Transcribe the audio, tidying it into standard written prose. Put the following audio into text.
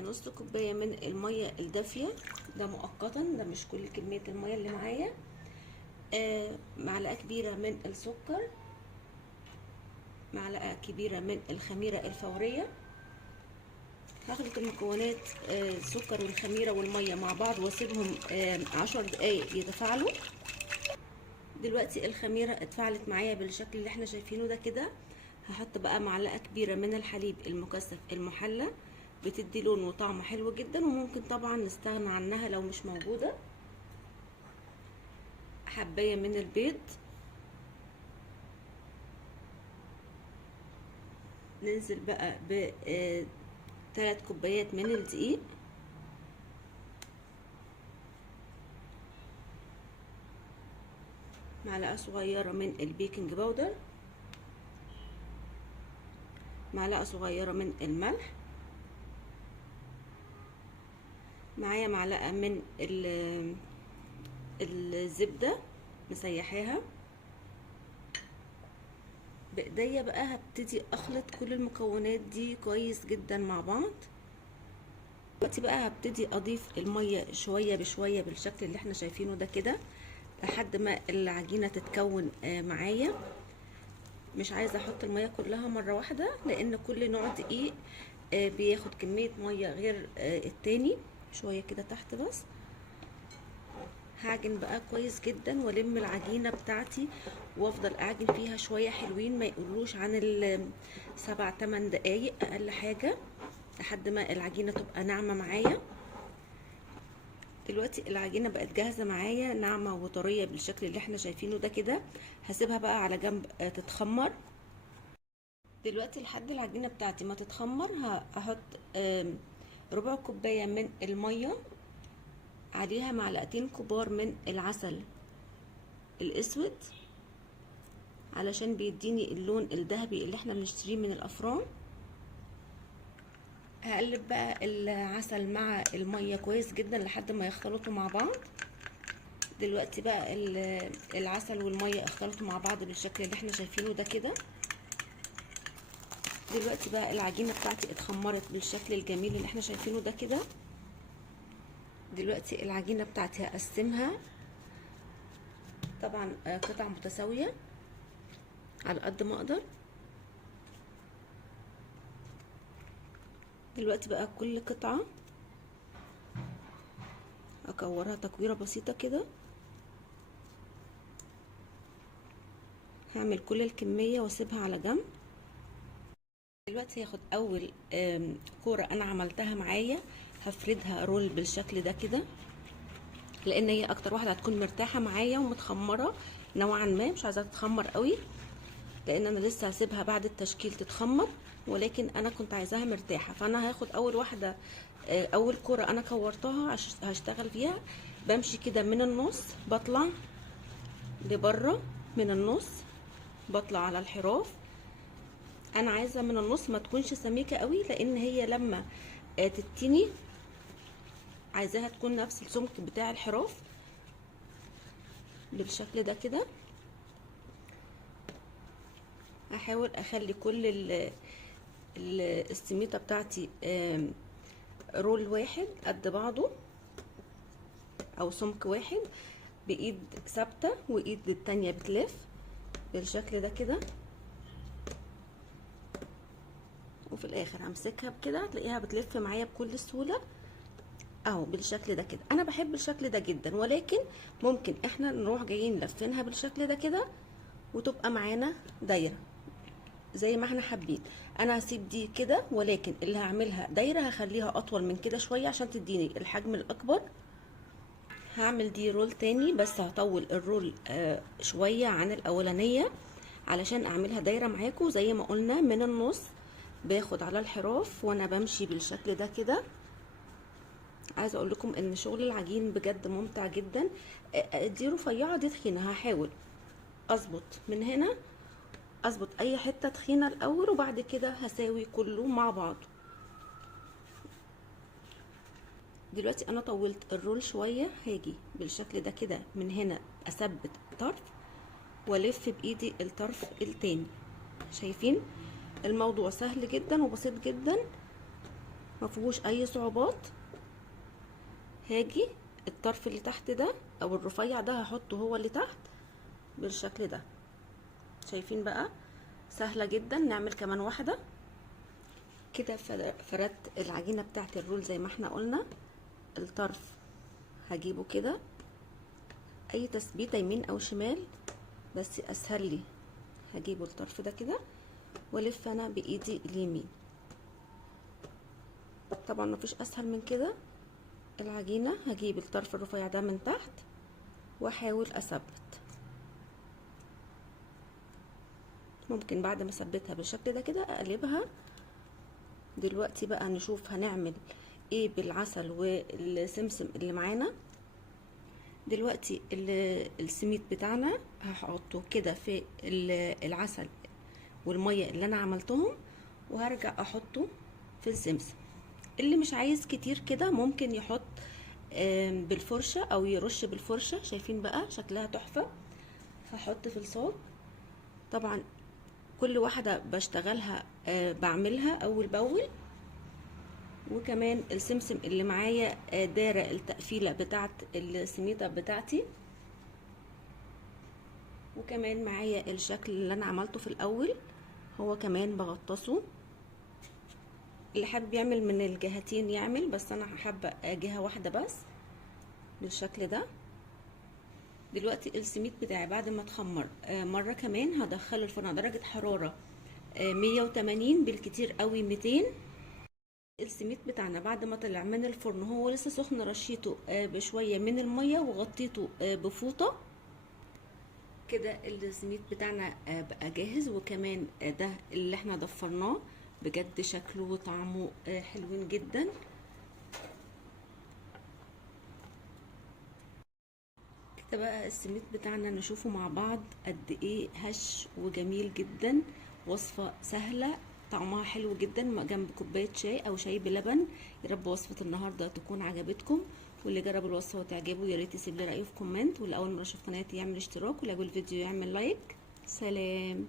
نص كوبايه من الميه الدافيه، ده مؤقتا، ده مش كل كميه الميه اللي معايا. معلقه كبيره من السكر، معلقه كبيره من الخميره الفوريه. هخلط المكونات السكر والخميره والميه مع بعض واسيبهم 10 دقايق يتفاعلوا. دلوقتي الخميره اتفاعلت معايا بالشكل اللي احنا شايفينه ده كده. هحط بقى معلقه كبيره من الحليب المكثف المحلى، بتدي لون وطعم حلو جدا، وممكن طبعا نستغنى عنها لو مش موجوده. حبايه من البيض، ننزل بقى ب 3 كوبايات من الدقيق، معلقه صغيره من البيكنج باودر، معلقه صغيره من الملح، معايا معلقه من الزبده مسيحاها بايديا. بقى هبتدي اخلط كل المكونات دي كويس جدا مع بعض. دلوقتي بقى هبتدي اضيف الميه شويه بشويه بالشكل اللي احنا شايفينه ده كده لحد ما العجينه تتكون معايا. مش عايزه احط الميه كلها مره واحده، لان كل نوع دقيق بياخد كميه ميه غير التاني. شويه كده تحت بس. هعجن بقى كويس جدا والم العجينه بتاعتي وافضل اعجن فيها شويه حلوين، ما يقولوش عن 7-8 دقايق اقل حاجه لحد ما العجينه تبقى ناعمه معايا. دلوقتي العجينه بقت جاهزه معايا، ناعمه وطريه بالشكل اللي احنا شايفينه ده كده. هسيبها بقى على جنب تتخمر. دلوقتي لحد العجينه بتاعتي ما تتخمر هحط ربع كوبايه من الميه، عليها معلقتين كبار من العسل الاسود علشان بيديني اللون الذهبي اللي احنا بنشتريه من الافران. هقلب بقى العسل مع الميه كويس جدا لحد ما يختلطوا مع بعض. دلوقتي بقى العسل والميه اختلطوا مع بعض بالشكل اللي احنا شايفينه ده كده. دلوقتي بقى العجينه بتاعتي اتخمرت بالشكل الجميل اللي احنا شايفينه ده كده. دلوقتي العجينه بتاعتي هقسمها طبعا قطع متساويه على قد ما اقدر. دلوقتي بقى كل قطعه اكورها تكويره بسيطه كده. هعمل كل الكميه واسيبها على جنب. دلوقتي هاخد اول كوره انا عملتها معايا، هفردها رول بالشكل ده كده، لان هي اكتر واحده هتكون مرتاحه معايا ومتخمره نوعا ما، مش عايزاها تتخمر قوي لان انا لسه هسيبها بعد التشكيل تتخمر، ولكن انا كنت عايزاها مرتاحه. فانا هاخد اول واحده، اول كوره انا كورتها هشتغل فيها. بمشي كده من النص، بطلع لبره من النص، بطلع على الحراف. انا عايزه من النص ما تكونش سميكه قوي، لان هي لما تتني عايزاها تكون نفس السمك بتاع الحراف بالشكل ده كده. هحاول اخلي كل السميطه بتاعتي رول واحد قد بعضه او سمك واحد، بايد ثابته وايد التانية بتلف بالشكل ده كده. وفي الاخر همسكها بكده هتلاقيها بتلف معايا بكل سهوله اهو بالشكل ده كده. انا بحب الشكل ده جدا، ولكن ممكن احنا نروح جايين لفينها بالشكل ده كده وتبقى معانا دايره زي ما احنا حابين. انا هسيب دي كده، ولكن اللي هعملها دايره هخليها اطول من كده شويه عشان تديني الحجم الاكبر. هعمل دي رول تاني، بس هطول الرول شويه عن الاولانيه علشان اعملها دايره معاكم زي ما قلنا من النص. باخد على الحراف وانا بمشي بالشكل ده كده. عايزه اقول لكم ان شغل العجين بجد ممتع جدا. دي رفيعه دي تخينه، هحاول اظبط من هنا، اظبط اي حته تخينه الاول وبعد كده هساوي كله مع بعض. دلوقتي انا طولت الرول شويه، هاجي بالشكل ده كده من هنا اثبت طرف والف بايدي الطرف التاني. شايفين الموضوع سهل جدا وبسيط جدا. مفيهوش اي صعوبات. هاجي الطرف اللي تحت ده او الرفيع ده هحطه هو اللي تحت بالشكل ده. شايفين بقى سهلة جدا. نعمل كمان واحدة كده. فردت العجينة بتاعت الرول زي ما احنا قلنا. الطرف هجيبه كده اي تثبيتة يمين او شمال بس اسهل لي. هجيبه الطرف ده كده والف انا بايدي اليمين. طبعا مفيش اسهل من كده. العجينة هجيب الطرف الرفيع ده من تحت واحاول اثبت. ممكن بعد ما اثبتها بالشكل ده كده اقلبها. دلوقتي بقى نشوف هنعمل ايه بالعسل والسمسم اللي معانا. دلوقتي السميد بتاعنا هحطه كده في العسل والميه اللي انا عملتهم وهرجع احطه في السمسم. اللي مش عايز كتير كده ممكن يحط بالفرشه او يرش بالفرشه. شايفين بقى شكلها تحفه. هحط في الصاج. طبعا كل واحده بشتغلها بعملها اول باول. وكمان السمسم اللي معايا دايره التقفيله بتاعت السميده بتاعتي. وكمان معايا الشكل اللي انا عملته في الاول هو كمان بغطسه. اللي حابب يعمل من الجهتين يعمل، بس انا حابه جهه واحده بس بالشكل ده. دلوقتي السميد بتاعي بعد ما اتخمر مره كمان هدخله الفرن درجه حراره 180 بالكتير قوي 200. السميد بتاعنا بعد ما طلع من الفرن هو لسه سخن رشيته بشويه من الميه وغطيته بفوطه كده. السميد بتاعنا بقى جاهز. وكمان ده اللي احنا ضفرناه بجد شكله وطعمه حلوين جدا. كده بقى السميد بتاعنا نشوفه مع بعض قد ايه هش وجميل جدا. وصفة سهلة طعمها حلو جدا جنب كوباية شاي او شاي بلبن. يا رب وصفة النهاردة تكون عجبتكم، واللي جرب الوصفة وتعجبه يا ريت يسيب لي رأيه في كومنت، واللي اول مرة يشوف قناتي يعمل اشتراك، واللي عجبه الفيديو يعمل لايك. سلام.